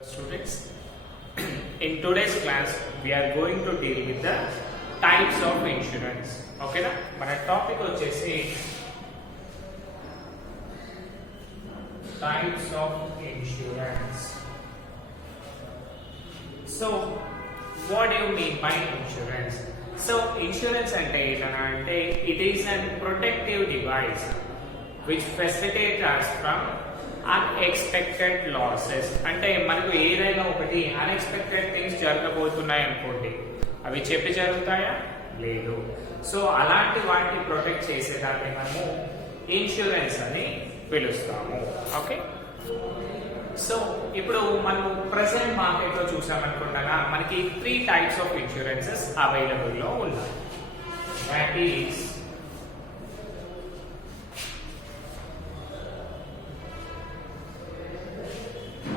Students, in today's class we are going to deal with the types of insurance. Okay na? Mana topic vachesi types of insurance. So what do you mean by insurance? So insurance ante it is a protective device which facilitates us from unexpected losses. అంటే మనకు ఏదైనా ఒకటి unexpected things జరగబోతున్నాయి అనుకోండి, అవి చెప్పి జరుగుతాయా? లేదు. సో అలాంటి వాటిని ప్రొటెక్ట్ చేసేదాన్ని మనము ఇన్సూరెన్స్ అని పిలుస్తాము. ఓకే, సో ఇప్పుడు మనం ప్రెసెంట్ మార్కెట్ లో చూసామనుకుంటున్నా మనకి 3 టైప్స్ ఆఫ్ ఇన్సూరెన్సెస్ అవైలబుల్ లో ఉన్నాయి. That is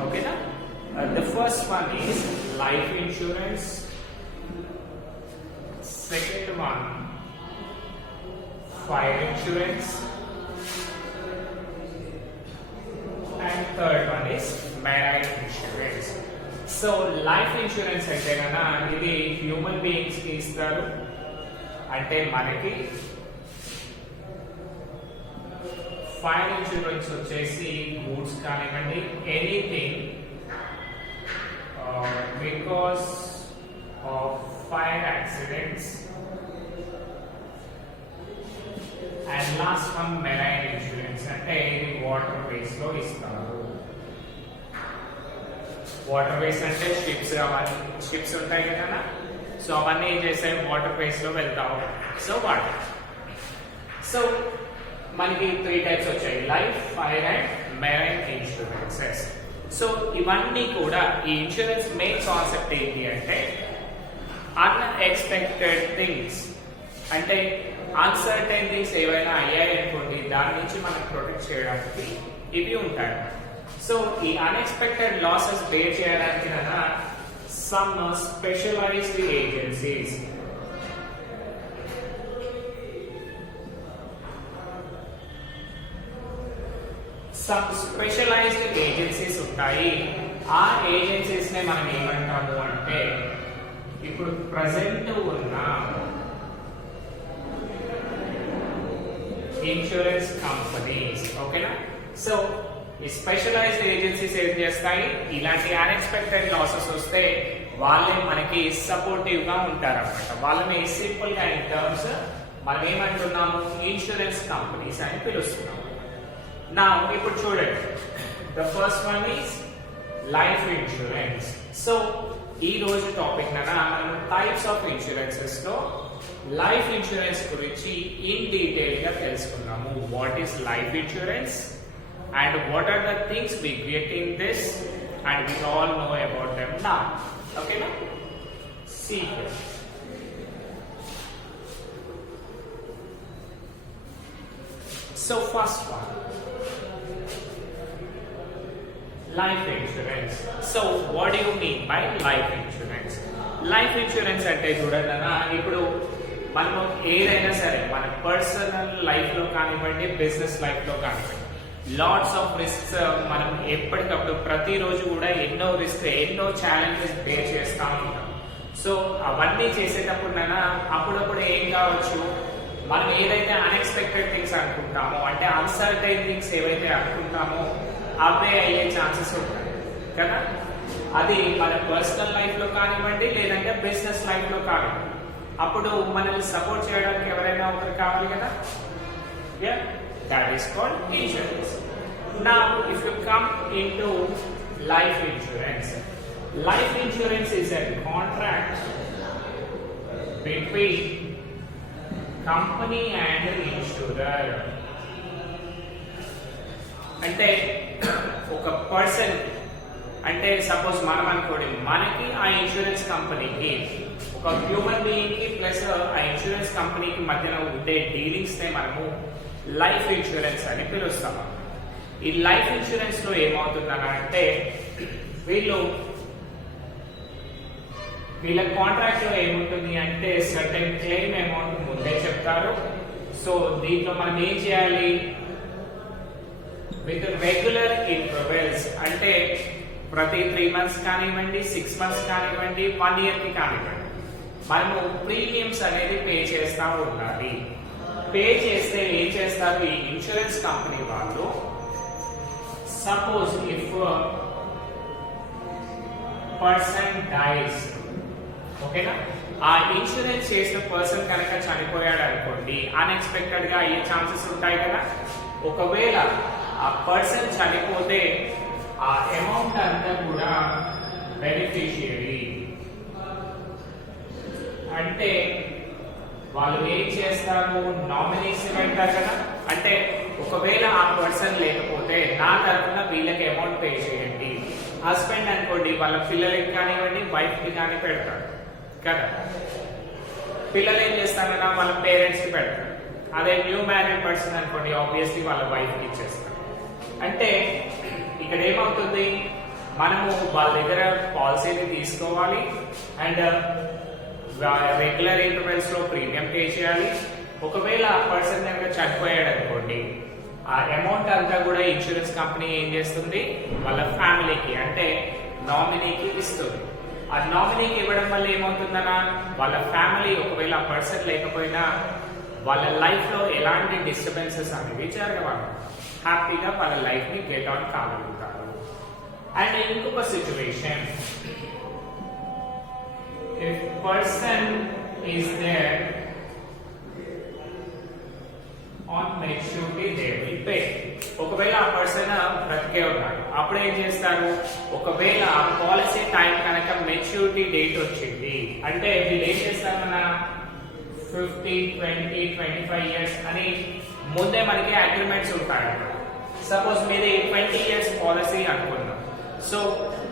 okay na? The first one is life insurance, second one fire insurance, and third one is marine insurance. So life insurance ante gana idi human beings ki istaru, ante manaki fire insurance వచ్చేసి goods కానివ్వండి, anything because of fire accidents. And last one marine insurance, అంటే ఇది water ways లో ఇస్తారు. Water ways అంటే ships కావాలి, ships ఉంటాయి కదా, సో అవన్నీ ఏం చేస్తాయి, వాటర్ వేస్ లో వెళ్తావు. సో వాటర్, సో మనకి 3 టైప్స్ వచ్చాయి, life, fire and marine insurances. So ఇవన్నీ కూడా ఈ ఇన్సూరెన్స్ మెయిన్ కాన్సెప్ట్ ఏంటి అంటే అన్ఎక్స్పెక్టెడ్ థింగ్స్, అంటే అన్సర్టైన్ థింగ్స్ ఏవైనా అయ్యాయి అనుకోండి, దాని నుంచి మనం ప్రొటెక్ట్ చేయడానికి ఇవి ఉంటాయి. సో ఈ అన్ఎక్స్పెక్టెడ్ లాసెస్ బేర్ చేయడానికి some specialised agencies, specialised agencies ఉంటాయి. ఆ ఏజెన్సీస్ నే మనం ఏమంటాము అంటే ఇప్పుడు ప్రజెంట్ ఉన్న ఇన్సూరెన్స్ కంపెనీస్. ఓకేనా? సో ఈ స్పెషలైజ్డ్ ఏజెన్సీస్ ఏం చేస్తాయి, ఇలాంటి అన్ఎక్స్పెక్టెడ్ లాసెస్ వస్తే వాళ్ళే మనకి సపోర్టివ్ గా ఉంటారన్నమాట. వాళ్ళని సింపుల్ గా ఇన్ టర్మ్స్ మనం ఏమంటున్నాము, ఇన్సూరెన్స్ కంపెనీస్ అని పిలుస్తున్నాము. నా ఇప్పుడు చూడండి, the first one is life insurance. So ఈ రోజు టాపిక్ మనం టైప్స్ ఆఫ్ ఇన్సూరెన్సెస్ లో లైఫ్ ఇన్సూరెన్స్ గురించి ఇన్ డీటెయిల్ గా తెలుసుకున్నాము. What is life insurance and what are the things we get in this, and we all know about them now. ఓకేనా? See here. So first one, life insurance. So what do you mean by life insurance? Life insurance అంటే చూడన్నా, ఇప్పుడు మనం ఏదైనా సరే మన personal life లో కానివ్వండి, బిజినెస్ లైఫ్ లో కానివ్వండి, లాట్స్ ఆఫ్ రిస్క్స్ మనం ఎప్పటికప్పుడు ప్రతిరోజు కూడా ఎన్నో రిస్క్, ఎన్నో ఛాలెంజెస్ బేర్ చేస్తా ఉంటాం. సో అవన్నీ చేసేటప్పుడు అప్పుడప్పుడు ఏం కావచ్చు, మనం ఏదైతే అన్ఎక్స్పెక్టెడ్ థింగ్స్ అనుకుంటామో, అంటే అన్సర్టైన్ థింగ్స్ ఏవైతే అనుకుంటామో అవే అయ్యే ఛాన్సెస్ ఉంటాయి కదా. అది మన పర్సనల్ లైఫ్ లో కానివ్వండి, లేదంటే బిజినెస్ లైఫ్ లో కానివ్వండి. అప్పుడు మనల్ని సపోర్ట్ చేయడానికి ఎవరైనా ఒకరు కావాలి కదా. That is called insurance. Now if you come into life insurance, life insurance is a contract between company and insurer. అంటే ఒక పర్సన్, అంటే సపోజ్ మనం అనుకోండి, మనకి ఆ ఇన్సూరెన్స్ కంపెనీకి, ఒక హ్యూమన్ బీయింగ్ కి ప్లస్ ఆ ఇన్సూరెన్స్ కంపెనీకి మధ్యన ఉండే డీలింగ్స్ నే మనము లైఫ్ ఇన్సూరెన్స్ అని పిలుస్తాము. ఈ లైఫ్ ఇన్సూరెన్స్ లో ఏమవుతుందనంటే వీళ్ళ కాంట్రాక్ట్ లో ఏముంటుంది అంటే సర్టెన్ క్లెయిమ్ అమౌంట్ ముందే చెప్తారు. సో దీంట్లో మనం ఏం చేయాలి, విత్ రెగ్యులర్ ఇంటర్వెల్స్, అంటే ప్రతి 3 months కానివ్వండి, 6 months కానివ్వండి, 1 year కి కానివ్వండి, మనము ప్రీమియమ్స్ అనేది పే చేస్తూ ఉండాలి. పే చేస్తే ఏం చేస్తారు ఈ ఇన్సూరెన్స్ కంపెనీ వాళ్ళు, సపోజ్ ఇఫ్ పర్సన్ డైస్, ఓకేనా, ఆ ఇన్సూరెన్స్ చేసిన పర్సన్ కనుక చనిపోయాడు అనుకోండి, అన్ఎక్స్పెక్టెడ్ గా అయ్యే ఛాన్సెస్ ఉంటాయి కదా. ఒకవేళ ఆ పర్సన్ చనిపోతే ఆ అమౌంట్ అంతా కూడా బెనిఫిషియరీ అంటే వాళ్ళు ఏం చేస్తారు, నామినీస్ పెడతారు కదా. అంటే ఒకవేళ ఆ పర్సన్ లేకపోతే నా తరఫున వీళ్ళకి అమౌంట్ పే చేయండి. హస్బెండ్ అనుకోండి వాళ్ళ పిల్లలకి కానివ్వండి, వైఫ్ కి కానీ పెడతారు కదా. పిల్లలు ఏం చేస్తారన్నా వాళ్ళ పేరెంట్స్ కి పెడతారు. అదే న్యూ మ్యారీడ్ పర్సన్ అనుకోండి ఆబ్వియస్లీ వాళ్ళ వైఫ్ కి ఇచ్చేస్తారు. అంటే ఇక్కడ ఏమవుతుంది, మనము వాళ్ళ దగ్గర పాలసీని తీసుకోవాలి అండ్ రెగ్యులర్ ఇంటర్వెల్స్ లో ప్రీమియం పే చేయాలి. ఒకవేళ ఆ పర్సన్ కనుక చనిపోయాడు అనుకోండి, ఆ అమౌంట్ అంతా కూడా ఇన్సూరెన్స్ కంపెనీ ఏం చేస్తుంది, వాళ్ళ ఫ్యామిలీకి అంటే నామినీకి ఇస్తుంది. ఆ నామినీకి ఇవ్వడం వల్ల ఏమవుతుందన్నా, వాళ్ళ ఫ్యామిలీ ఒకవేళ ఆ పర్సన్ లేకపోయినా వాళ్ళ లైఫ్ లో ఎలాంటి డిస్టర్బెన్సెస్ అనేవి జరగవాలి, హ్యాపీగా వాళ్ళ లైఫ్ ని గెట్ ఆన్ కాగలుగుతారు. అండ్ ఇంకొక situation, if person is there on maturity they will pay. ఒకవేళ ఆ పర్సన్ బ్రతికే ఉన్నాడు, అప్పుడు ఏం చేస్తారు, ఒకవేళ ఆ పాలసీ టైం కనుక మెచ్యూరిటీ డేట్ వచ్చింది అంటే వీళ్ళు ఏం చేస్తారన్నా 50, 20, 25 years అని ముందే మనకి అగ్రిమెంట్స్ ఉంటాయి. సపోజ్ మీది 20 years పాలసీ అనుకుందాం. సో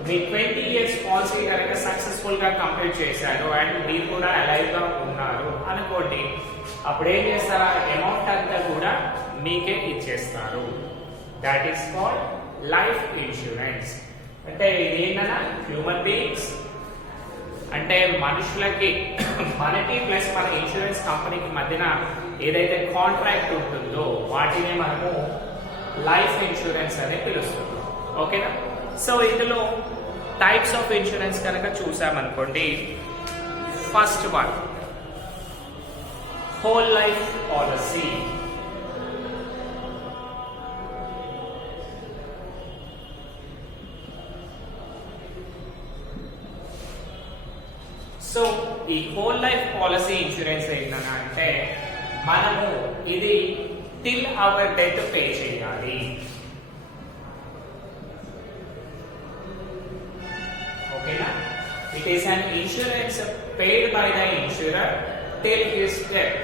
మీ 20 years పాలసీ కనుక సక్సెస్ఫుల్ గా కంప్లీట్ చేశారు అండ్ మీరు కూడా అలైవ్ గా ఉన్నారు అనుకోండి, అప్పుడు ఏం చేస్తారా, అమౌంట్ అంతా కూడా మీకే ఇచ్చేస్తారు. That is called life insurance. అంటే ఇది ఏంటన్నా, హ్యూమన్ బీయింగ్స్ అంటే మనుషులకి మనకి ప్లస్ మన ఇన్సూరెన్స్ కంపెనీకి మధ్యన ఏదైతే కాంట్రాక్ట్ ఉంటుందో వాటిని మనము లైఫ్ ఇన్సూరెన్స్ అని పిలుస్తాం. ఓకేనా. సో ఇందులో టైప్స్ ఆఫ్ ఇన్సూరెన్స్ కనుక చూసామనుకోండి, first one whole life policy. So ఈ హోల్ లైఫ్ పాలసీ ఇన్సూరెన్స్ ఏంటన్నా అంటే మనము ఇది టిల్ అవర్ డెత్ పే చేయాలి. It is an insurance paid by the insurer till his death.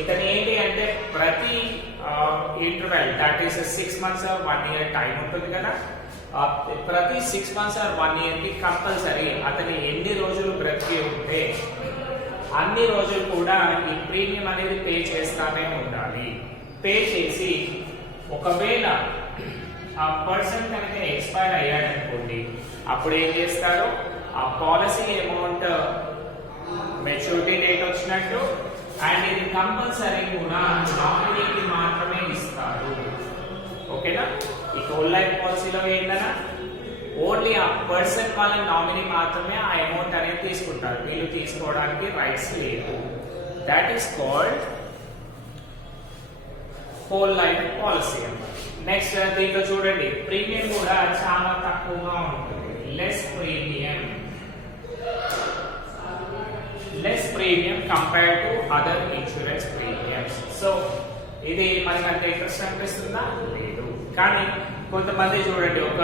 ఇతను ఏంటి అంటే ప్రతి interval that is 6 months or 1 year time ఉంటుంది కదా, ప్రతి 6 months or 1 year కి కంపల్సరీ అతని ఎన్ని రోజులు బ్రతికి ఉంటే అన్ని రోజులు కూడా ఈ ప్రీమియం అనేది పే చేస్తానే ఉండాలి. పే చేసి ఒకవేళ ఆ పర్సన్ కనుక ఎక్స్పైర్ అయ్యాడనుకోండి, అప్పుడు ఏం చేస్తారు, ఆ పాలసీ అమౌంట్ మెచ్యూరిటీ డేట్ వచ్చినట్టు అండ్ ఇది కంపల్సరీ కూడా నామినీకి మాత్రమే ఇస్తారు. ఓకేనా. ఈ హోల్ లైఫ్ పాలసీలో ఏంటన్నా ఓన్లీ ఆ పర్సన్ వాళ్ళ నామినీ మాత్రమే ఆ అమౌంట్ అనేది తీసుకుంటారు, వీళ్ళు తీసుకోవడానికి రైట్స్ లేదు. That is called whole life policy అన్నమాట. నెక్స్ట్ దీంట్లో చూడండి, ప్రీమియం కూడా చాలా తక్కువగా ఉంటుంది, less premium compare to other insurance premiums. So ఇది మనకి అంత ఇంట్రెస్ట్ అనిపిస్తుందా, లేదు. కానీ కొంతమంది చూడండి ఒక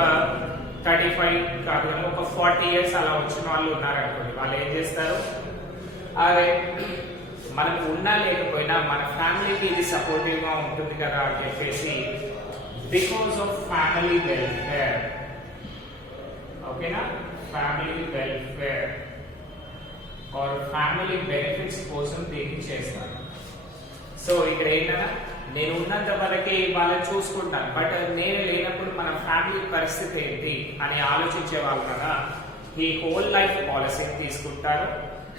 35 కాదు ఒక 40 years అలా వచ్చిన వాళ్ళు ఉన్నారు అనుకోండి, వాళ్ళు ఏం చేస్తారు, అదే మనకు ఉన్నా లేకపోయినా మన ఫ్యామిలీకి ఇది సపోర్టివ్ గా ఉంటుంది కదా అని చెప్పేసి బికాస్ ఆఫ్ ఫ్యామిలీ వెల్ఫేర్, ఓకేనా, family welfare or family benefits కోసం దీన్ని చేస్తారు. సో ఇక్కడ ఏంటన్నా నేను ఉన్నంత వరకే వాళ్ళని చూసుకుంటాను, బట్ నేను లేనప్పుడు మన ఫ్యామిలీ పరిస్థితి ఏంటి అని ఆలోచించే వాళ్ళు కదా ఈ హోల్ లైఫ్ పాలసీని తీసుకుంటారు.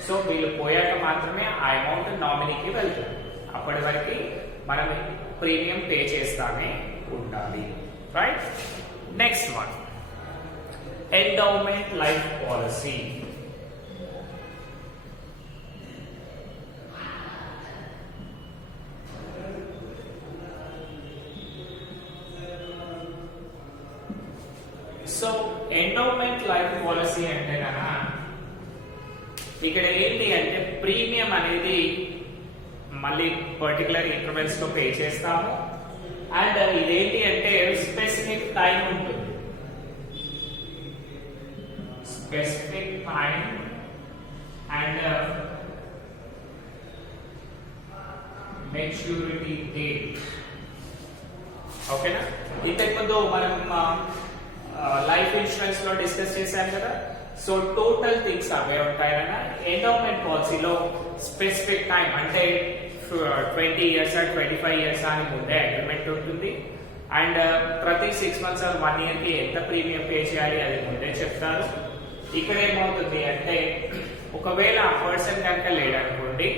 సో వీళ్ళు పోయాక మాత్రమే ఆ అమౌంట్ నామినీకి వెళ్తుంది, అప్పటి వరకు మనం ప్రీమియం పే చేస్తానే ఉండాలి. Right. Next one endowment life policy. So endowment life policy అంటే కన్నా ఇక్కడ ఏంటి అంటే ప్రీమియం అనేది మళ్ళీ పర్టికులర్ ఇంటర్వెల్స్ లో పే చేస్తాము అండ్ ఇదేంటి అంటే స్పెసిఫిక్ టైం ఉంటుంది, specific time and maturity date. ఓకేనా? ఇంతకుముందు మనం లైఫ్ ఇన్సూరెన్స్ లో డిస్కస్ చేశాం కదా. సో టోటల్ థింగ్స్ అవే ఉంటాయన్న. ఎండోమెంట్ పాలసీలో స్పెసిఫిక్ టైం అంటే 20 years or 25 years అని ముందే అగ్రిమెంట్ ఉంటుంది అండ్ ప్రతి 6 months or 1 year కి ఎంత ప్రీమియం పే చేయాలి అది ముందే చెప్తారు. ఇక్కడ ఏమవుతుంది అంటే ఒకవేళ ఆ పర్సన్ కనుక లేడనుకోండి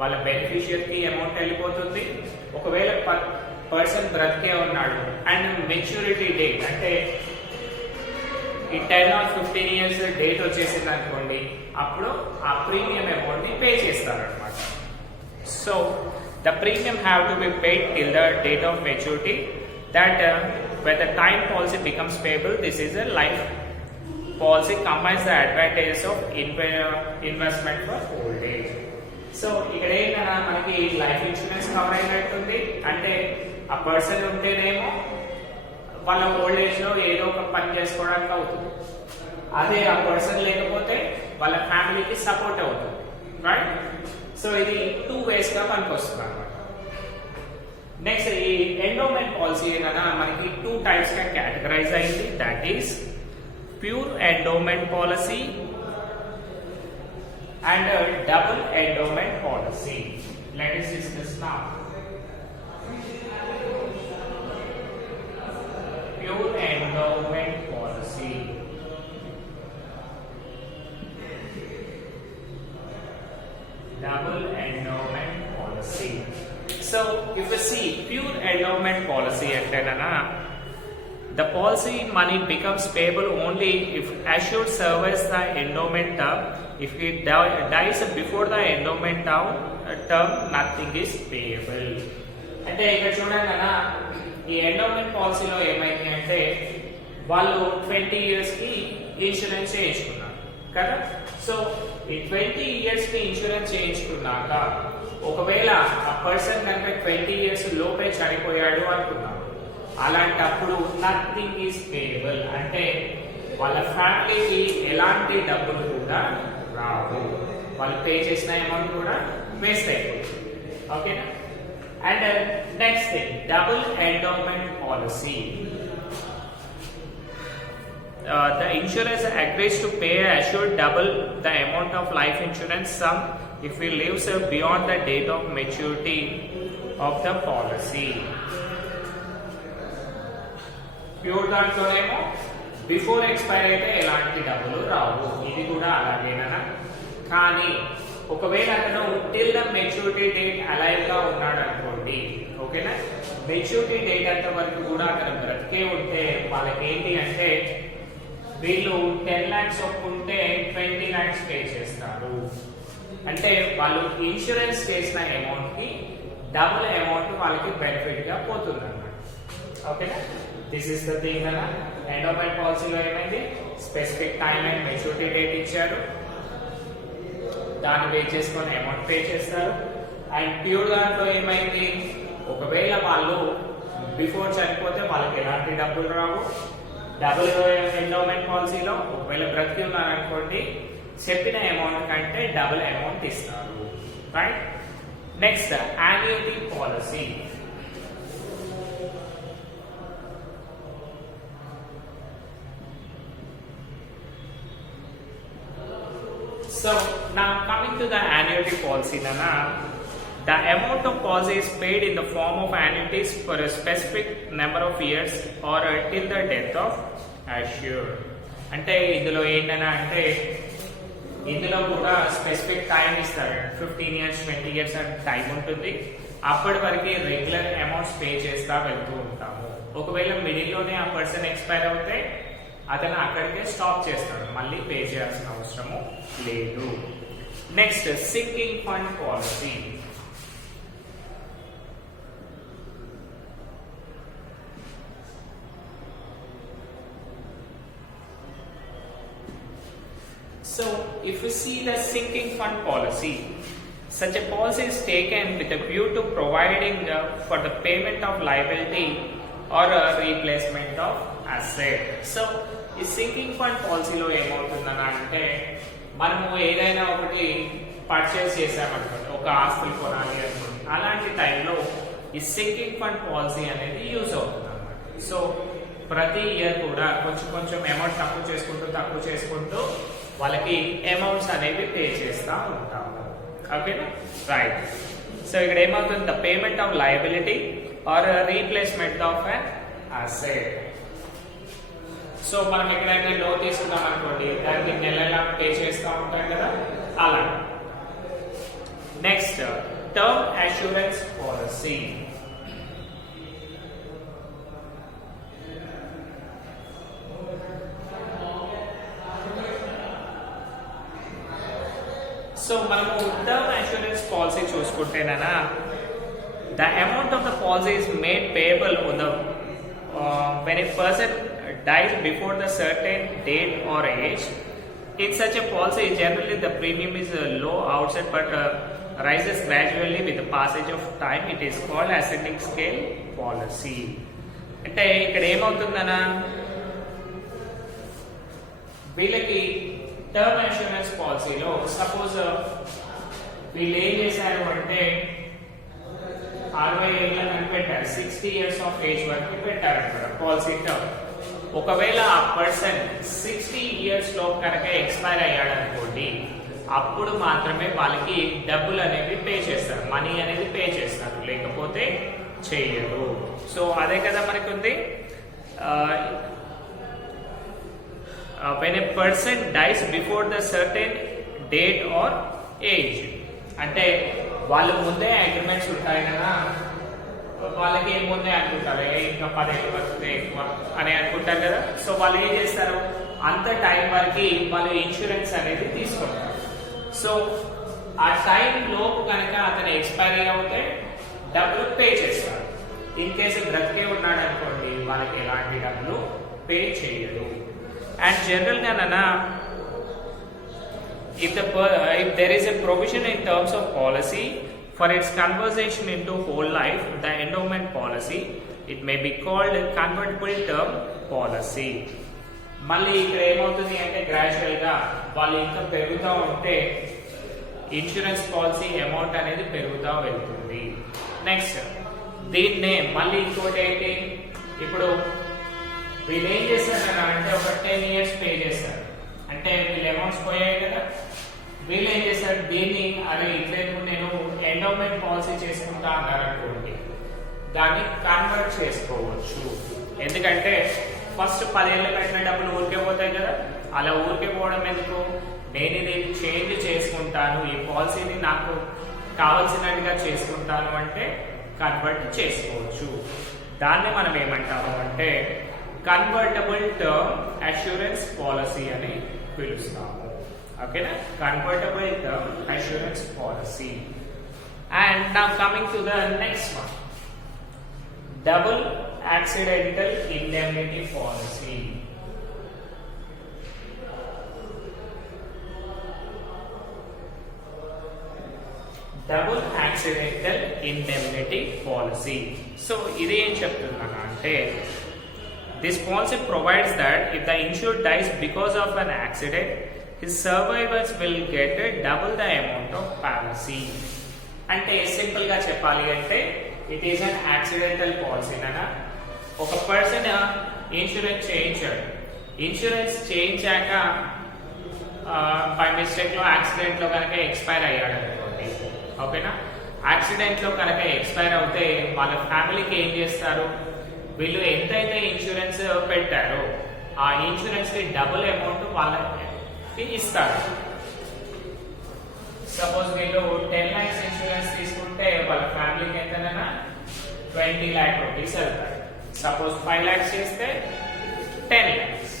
వాళ్ళ బెనిఫిషియరీకి అమౌంట్ వెళ్ళిపోతుంది. ఒకవేళ పర్సన్ బ్రతికే ఉన్నాడు అండ్ మెచ్యూరిటీ డేట్ అంటే ఈ 10 or 15 years డేట్ వచ్చేసింది అనుకోండి అప్పుడు ఆ ప్రీమియం అమౌంట్ ని పే చేస్తారనమాట. So the premium have to be paid till the date of maturity that when the time policy becomes payable, this is a life policy combines the advantages of investment for old age. So ఇక్కడ ఏంటన్నా మనకి life insurance cover అయినట్టుంది అంటే ఆ person ఉంటేనేమో వాళ్ళ old age లో ఏదో ఒక పని చేసుకోవడానికి అవుతుంది, అదే ఆ పర్సన్ లేకపోతే వాళ్ళ ఫ్యామిలీకి సపోర్ట్ అవుతుంది, రైట్? సో ఇది 2 ways గా పనికొస్తుంది అన్నమాట. నెక్స్ట్ ఈ ఎండోమెంట్ పాలసీ ఏదైనా మనకి 2 types గా కేటగరైజ్ అయింది. That is pure endowment policy and double endowment policy. Let us discuss now. Pure endowment policy. Double endowment policy. So if you see pure endowment policy antenna, the policy money becomes payable only if assured service the endowment term. If it dies before the endowment term, nothing is payable. అంటే ఇక్కడ చూడండి అన్న ఈ endowment పాలసీలో ఏమైంది అంటే వాళ్ళు 20 years కి ఇన్సూరెన్స్ చేయించుకున్నారు కదా. సో ఈ 20 years కి ఇన్సూరెన్స్ చేయించుకున్నాక ఒకవేళ ఆ పర్సన్ కనుక 20 years లోపే చనిపోయాడు అనుకున్నాం, అలాంటప్పుడు నథింగ్ ఈజ్ పేయబుల్ అంటే వాళ్ళ ఫ్యామిలీకి ఎలాంటి డబ్బులు కూడా రావు, వాళ్ళు పే చేసిన అమౌంట్ కూడా వేస్ట్ అయిపోతుంది. ఓకేనా? And next thing, double endowment policy. The insurer agrees to pay assured double the amount of life insurance sum if he lives beyond the date of maturity of the policy. Pure దాంట్లోనేమో before expire అయితే ఎలాంటి డబ్బులు రావు, ఇది కూడా అలాగేనా. కానీ ఒకవేళ అతను till the maturity date alive గా ఉన్నాడు అనుకోండి, ఓకేనా, మెచ్యూరిటీ డేట్ అంత వరకు కూడా అతను బ్రతికే ఉంటే వాళ్ళకి ఏంటి అంటే వీళ్ళు 10 lakhs ఒప్పుకుంటే 20 lakhs పే చేస్తారు. అంటే వాళ్ళు ఇన్సూరెన్స్ చేసిన అమౌంట్ కి డబుల్ అమౌంట్ వాళ్ళకి బెనిఫిట్ గా పోతుంది అన్నమాట. ఓకేనా? దిస్ ఇస్ ద థింగ్ అన్న. ఎండోమెంట్ పాలసీలో ఏమైంది, specific time and maturity date ఇచ్చారు, దాన్ని పే చేసుకొని అమౌంట్ పే చేస్తారు. అండ్ ప్యూర్ దాంట్లో ఏమైంది, ఒకవేళ వాళ్ళు బిఫోర్ చనిపోతే వాళ్ళకి ఎలాంటి డబ్బులు రావు. డబుల్ ఎండోమెంట్ పాలసీలో ఒకవేళ బ్రతికి ఉన్నారనుకోండి చెప్పిన అమౌంట్ కంటే డబుల్ అమౌంట్ ఇస్తారు, right? Next annuity policy. So now coming to the annuity policy, Nana, the amount of policy is paid in the form of annuities for a specific number of years or till the death of assured. అంటే ఇందులో ఏంటన్నా అంటే ఇందులో కూడా specific time ఇస్తారు, 15 years 20 years అని time ఉంటుంది. అప్పటి వరకు రెగ్యులర్ అమౌంట్స్ పే చేస్తా వెళ్తూ ఉంటాము. ఒకవేళ మిడిల్లోనే ఆ పర్సన్ ఎక్స్పైర్ అవుతే అతను అక్కడికే స్టాప్ చేస్తాడు, మళ్ళీ పే చేయాల్సిన అవసరము లేదు. Next sinking fund policy. So, if you see the sinking fund policy, such a policy is taken with a view to providing for the payment of liability or a replacement of asset. So, ఈ sinking fund పాలసీలో ఏమవుతుందని అంటే మనము ఏదైనా ఒకటి purchase చేసామనుకోండి, ఒక ఆస్తులు కొనాలి అనుకోండి, అలాంటి టైంలో ఈ సింకింగ్ ఫండ్ పాలసీ అనేది యూజ్ అవుతుంది అన్నమాట. సో ప్రతి ఇయర్ కూడా కొంచెం కొంచెం అమౌంట్ తక్కువ చేసుకుంటూ వాళ్ళకి అమౌంట్స్ అనేవి పే చేస్తూ ఉంటాము. ఓకేనా, రైట్. సో ఇక్కడ ఏమవుతుంది, the payment of liability or replacement of an asset. So మనం ఎక్కడైనా లో తీసుకున్నాం అనుకోండి, దానికి నెలలా పే చేస్తూ ఉంటాం కదా, అలా. Next term assurance policy. So మనము టర్మ్ అష్యూరెన్స్ పాలసీ చూసుకుంటేనా, the amount of the policy is made payable on the when a person dies before the certain date or age. In such a policy, generally the premium is low outside but rises gradually with the passage of time. It is called ascending scale policy. అంటే ఇక్కడ ఏమవుతుందనా, వీళ్ళకి term insurance పాలసీలో suppose వీళ్ళు ఏం చేశారు అంటే 60 ఏళ్ళని పెట్టారు, 60 years of age వరకు పెట్టారు అన్నమాట పాలసీ టర్మ్. ఒకవేళ ఆ పర్సన్ 60 years లో కనుక ఎక్స్పైర్ అయ్యాడు అనుకోండి, అప్పుడు మాత్రమే వాళ్ళకి డబ్బులు అనేవి పే చేస్తారు, మనీ అనేది పే చేస్తారు, లేకపోతే చేయరు. సో అదే కదా మనకు ఉంది, when a person dies before the certain date or age, అంటే వాళ్ళు ముందే అగ్రిమెంట్స్ ఉంటాయి కదా, వాళ్ళకి ఏం ముందే అనుకుంటారు, ఇంకా 10 ఏళ్ళ వరకు ఎక్కువ అని అనుకుంటారు కదా. సో వాళ్ళు ఏం చేస్తారు, అంత టైం వరకు వాళ్ళు ఇన్సూరెన్స్ అనేది తీసుకుంటారు. సో ఆ టైం లోపు కనుక అతను ఎక్స్పైరీ అవుతే డబ్బులు పే చేస్తారు. ఇన్ కేసు బ్రతికే ఉన్నాడు అనుకోండి, వాళ్ళకి ఎలాంటి డబ్బులు పే చేయరు. And generally, if there is a provision in terms of policy for its conversion into whole life, the endowment policy, it may be called a convertible term policy. మళ్ళీ ఇక్కడ ఏమవుతుంది అంటే గ్రాడ్యువల్ గా వాళ్ళు ఇంకా పెరుగుతూ ఉంటే ఇన్సూరెన్స్ పాలసీ అమౌంట్ అనేది పెరుగుతూ వెళ్తుంది. నెక్స్ట్ దీన్నే మళ్ళీ ఇంకోటి ఏంటి, ఇప్పుడు వీళ్ళు ఏం చేస్తారు అంటే ఒక 10 years పే చేస్తారు, అంటే వీళ్ళు అమౌంట్స్ పోయాయి కదా, వీళ్ళు ఏం చేస్తారు, దీన్ని అరే ఇట్లేదు నేను ఎండోమెంట్ పాలసీ చేసుకుంటా అన్నారు అనుకోండి, దాన్ని కన్వర్ట్ చేసుకోవచ్చు. ఎందుకంటే ఫస్ట్ 10 ఏళ్ళు కట్టిన డబ్బులు ఊరికే పోతాయి కదా, అలా ఊరికే పోవడం ఎందుకు, నేను ఇది చేంజ్ చేసుకుంటాను, ఈ పాలసీని నాకు కావాల్సినట్టుగా చేసుకుంటాను అంటే కన్వర్ట్ చేసుకోవచ్చు. దాన్ని మనం ఏమంటాము అంటే కన్వర్టబుల్ టర్మ్ అష్యూరెన్స్ పాలసీ అని పిలుస్తాము. ఓకేనా, convertible term assurance policy. And now coming to the next one, double accidental indemnity policy. Double accidental indemnity policy. So ఇది ఏం చెప్తున్నాను అంటే, this policy provides that if the insured dies because of an accident, his survivors will get double the amount of policy. అంటే simple గా చెప్పాలి అంటే it is an accidental policy. ఒక person insurance చేయించాడు, ఇన్సూరెన్స్ చేయించాక బై మిస్టేక్ లో accident లో కనుక expire అయ్యాడు అనుకోండి, ఓకేనా, యాక్సిడెంట్ లో కనుక ఎక్స్పైర్ అవుతే వాళ్ళ ఫ్యామిలీకి ఏం చేస్తారు, వీళ్ళు ఎంతైతే ఇన్సూరెన్స్ పెట్టారో ఆ ఇన్సూరెన్స్ కి డబుల్ అమౌంట్ వాళ్ళకి ఇస్తారు. సపోజ్ వీళ్ళు 10 lakhs ఇన్సూరెన్స్ తీసుకుంటే వాళ్ళ ఫ్యామిలీకి ఎంతైనా 20 lakh rupees వెళ్తాయి. సపోజ్ 5 lakhs చేస్తే 10 lakhs.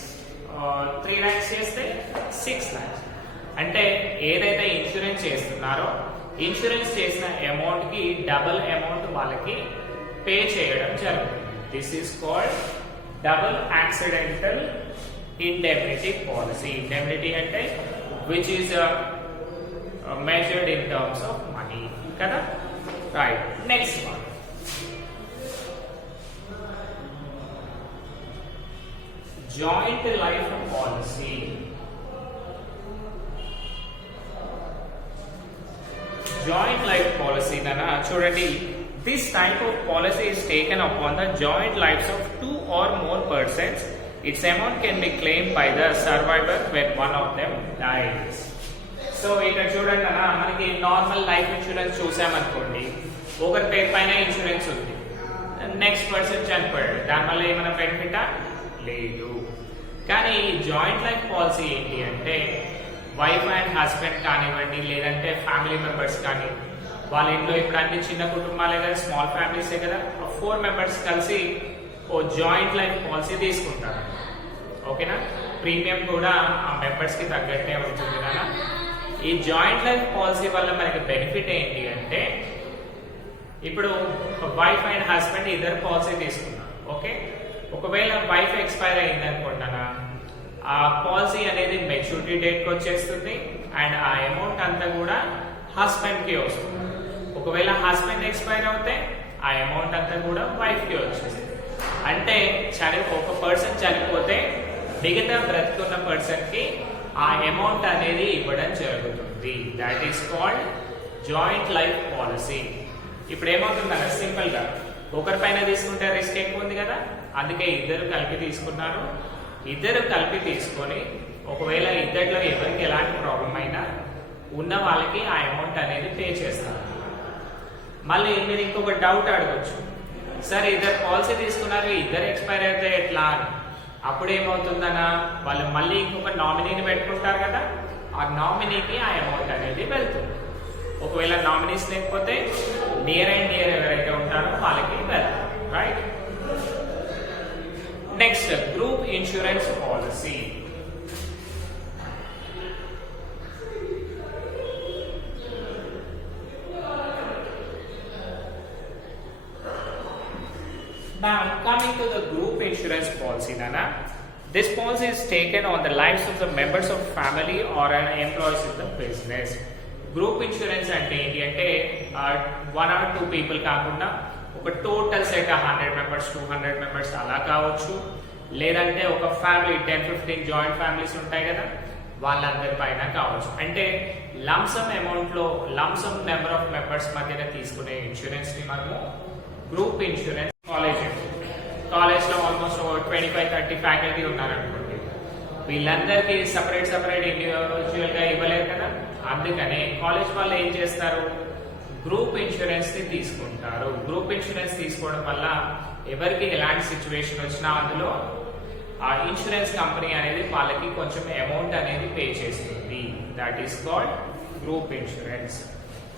3 lakhs చేస్తే 6 lakhs. అంటే ఏదైతే ఇన్సూరెన్స్ చేస్తున్నారో ఇన్సూరెన్స్ చేసిన అమౌంట్ కి డబుల్ అమౌంట్ వాళ్ళకి పే చేయడం జరుగుతుంది. This is called double accidental indemnity policy. Indemnity అంటే which is measured in terms of money kada. Right, next one. Joint life policy. Joint life policy nana chudandi, this type of policy is taken upon the joint lives of 2 or more persons. Its amount can be claimed by the survivor when one of them dies. So ఇక్కడ చూడండి అన్న, మనకి normal life insurance చూసామనుకోండి, ఒకరి పేరు పైన insurance ఉంది, next person చనిపోయాడు, దానివల్ల ఏమైనా బెనిఫిటా? లేదు. కానీ ఈ జాయింట్ లైఫ్ పాలసీ ఏంటి అంటే వైఫ్ అండ్ హస్బెండ్ కానివ్వండి, లేదంటే ఫ్యామిలీ మెంబర్స్ కానీ, వాళ్ళ ఇంట్లో ఇప్పుడు అన్ని చిన్న కుటుంబాలే కదా, స్మాల్ ఫ్యామిలీసే కదా, 4 మెంబర్స్ కలిసి ఓ జాయింట్ లైఫ్ పాలసీ తీసుకుంటారు. ఓకేనా? ప్రీమియం కూడా ఆ మెంబర్స్ కి తగ్గట్టే ఉంటుంది కదా. ఈ జాయింట్ లైఫ్ పాలసీ వల్ల మనకి బెనిఫిట్ ఏంటి అంటే, ఇప్పుడు వైఫ్ అండ్ హస్బెండ్ ఇద్దరు పాలసీ తీసుకున్నారు. ఓకే, ఒకవేళ వైఫ్ ఎక్స్పైర్ అయింది అనుకుంటున్నా, ఆ పాలసీ అనేది మెచ్యూరిటీ డేట్కి వచ్చేస్తుంది అండ్ ఆ అమౌంట్ అంతా కూడా హస్బెండ్కి వస్తుంది. ఒకవేళ హస్బెండ్ ఎక్స్పైర్ అవుతే ఆ అమౌంట్ అంతా కూడా వైఫ్కి వచ్చేస్తుంది. అంటే ఒక పర్సన్ చనిపోతే మిగతా బ్రతుకున్న పర్సన్కి ఆ అమౌంట్ అనేది ఇవ్వడం జరుగుతుంది. That is called joint life policy. ఇప్పుడు ఏమవుతుందన్న, సింపుల్ గా ఒకరి పైన తీసుకుంటే రిస్క్ ఎక్కువ ఉంది కదా, అందుకే ఇద్దరు కలిపి తీసుకున్నారు. ఇద్దరు కలిపి తీసుకొని ఒకవేళ ఇద్దరిలో ఎవరికి ఎలాంటి ప్రాబ్లం అయినా ఉన్న వాళ్ళకి ఆ అమౌంట్ అనేది పే చేస్తారు. మళ్ళీ మీరు ఇంకొక డౌట్ అడగచ్చు, సరే ఇద్దరు పాలసీ తీసుకున్నారు, ఇద్దరు ఎక్స్పైర్ అయితే ఎట్లా అని. అప్పుడు ఏమవుతుందన్నా, వాళ్ళు మళ్ళీ ఇంకొక నామినీని పెట్టుకుంటారు కదా, ఆ నామినీకి ఆ అమౌంట్ అనేది వెళ్తుంది. ఒకవేళ నామినీస్ లేకపోతే నియర్ అండ్ నియర్ ఎవరైతే ఉంటారో వాళ్ళకి వెళ్తారు. Right, next group insurance policy. Now coming to the group insurance policy, Nana, this policy is taken on the lives of the members of family or an employees in the business. Group insurance అంటే ఏంటి అంటే 1 or 2 people కాకుండా ఒక total set 100 members 200 members అలా కావచ్చు, లేదంటే ఒక family 10-15 joint families ఉంటాయి కదా, వాళ్ళందరి పైన కావచ్చు. అంటే లంసమ్ అమౌంట్ లో లంసమ్ నెంబర్ ఆఫ్ మెంబర్స్ మధ్యన తీసుకునే ఇన్సూరెన్స్ ని మనము గ్రూప్ ఇన్సూరెన్స్. కాలేజ్ లో ఆల్మోస్ట్ 25-30 ఫ్యాకల్టీ ఉన్నారనుకోండి, వీళ్ళందరికీ సపరేట్ ఇండివిజువల్ గా ఇవ్వలేరు కదా, అందుకనే కాలేజ్ వాళ్ళు ఏం చేస్తారు, గ్రూప్ ఇన్సూరెన్స్ ని తీసుకుంటారు. గ్రూప్ ఇన్సూరెన్స్ తీసుకోవడం వల్ల ఎవరికి ఎలాంటి సిచ్యువేషన్ వచ్చినా అందులో ఆ ఇన్సూరెన్స్ కంపెనీ అనేది వాళ్ళకి కొంచెం అమౌంట్ అనేది పే చేస్తుంది. That is called group insurance.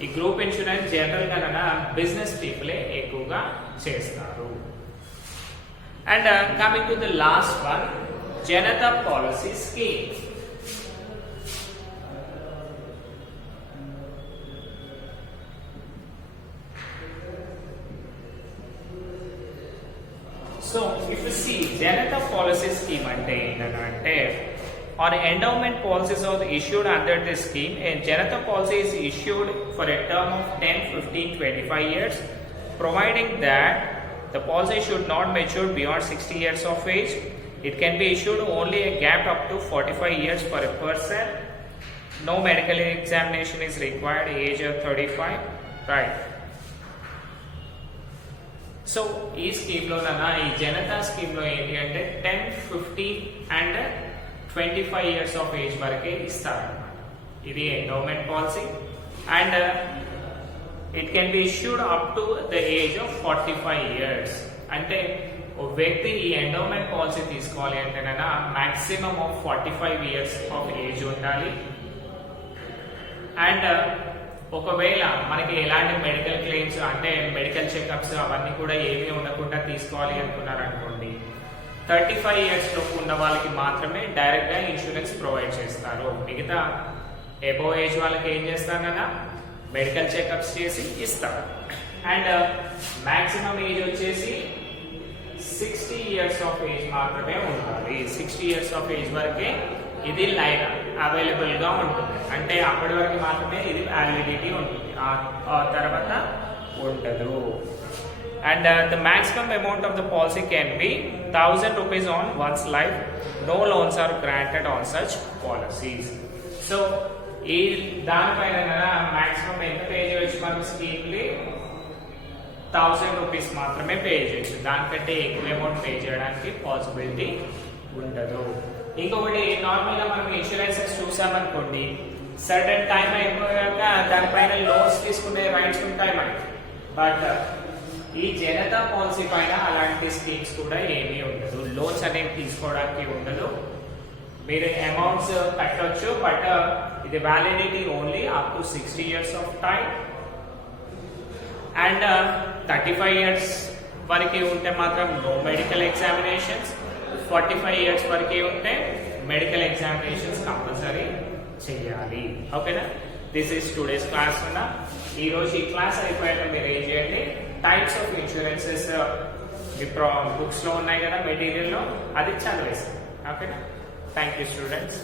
ఈ గ్రూప్ ఇన్సూరెన్స్ జనరల్ గా బిజినెస్ పీపులే ఎక్కువగా చేస్తారు. And coming to the last one, Janata policy scheme. So if you see Janata policy scheme అంటే ఏంటంటే, on endowment policies are issued under this scheme, a Janata policy is issued for a term of 10, 15, 25 years, providing that the policy should not mature beyond 60 years of age. It can be issued only a gap up to 45 years for a person. No medical examination is required, age of 35. Right. So, ఈ scheme లో ఈ Janata scheme లో ఏంటి అంటే 10, 15 and 25 years of age వరకే ఇస్తారన్నమాట. ఇది endowment policy and it can be issued up to the age of 45 years. అంటే ఒక వ్యక్తి ఈ ఎండోమెంట్ పాలసీ తీసుకోవాలి అంటేనైనా maximum of 45 years of age ఉండాలి. అండ్ ఒకవేళ మనకి ఎలాంటి మెడికల్ క్లెయిమ్స్ అంటే మెడికల్ చెకప్స్ అవన్నీ కూడా ఏమీ ఉండకుండా తీసుకోవాలి అనుకున్నారు అనుకోండి, 35 years లోపు ఉన్న వాళ్ళకి మాత్రమే డైరెక్ట్ గా ఇన్సూరెన్స్ ప్రొవైడ్ చేస్తారు. మిగతా ఎబో ఏజ్ వాళ్ళకి ఏం చేస్తారన్నా మెడికల్ చెకప్స్ చేసి ఇస్తారు. అండ్ మాక్సిమం ఏజ్ వచ్చేసి 60 years ఆఫ్ ఏజ్ మాత్రమే ఉండాలి. 60 years ఆఫ్ ఏజ్ వరకే ఇది లైన్ అవైలబుల్ గా ఉంటుంది. అంటే అప్పటి వరకు మాత్రమే ఇది వ్యాలిడిటీ ఉంటుంది, ఆ తర్వాత ఉండదు. And the maximum amount of the policy can be 1000 rupees on one's life. No loans are granted on such policies. So, ఈ దానిపైన మాక్సిమం ఎంత పే చేయొచ్చు మనం స్కీమ్లీ 1000 రూపీస్ మాత్రమే పే చేయొచ్చు. దానికంటే ఎక్కువ అమౌంట్ పే చేయడానికి పాసిబిలిటీ ఉండదు. ఇంకొకటి నార్మల్ గా మనం ఇన్సూరెన్సెస్ చూసామనుకోండి, సర్టెన్ టైం అయిపోయాక దానిపైన లోన్స్ తీసుకునే రైట్స్ ఉంటాయి మనకి. బట్ ఈ జనతా పాలసీ పైన అలాంటి స్కీమ్స్ కూడా ఏమీ ఉండదు. లోన్స్ అనేవి తీసుకోవడానికి ఉండదు. మీరు అమౌంట్స్ కట్టొచ్చు, బట్ ఇది validity only up to 60 years of time. And 35 years వరకే ఉంటే మాత్రం నో మెడికల్ ఎగ్జామినేషన్స్. 45 years వరకే ఉంటే మెడికల్ ఎగ్జామినేషన్స్ కంపల్సరీ చేయాలి. ఓకేనా? This is today's class. ఈ రోజు ఈ క్లాస్ అయిపోయాక మీరు ఏం చేయండి, types of insurances me books లో ఉన్నాయి కదా మెటీరియల్ లో, అది చదివేసి. ఓకేనా? Thank you students.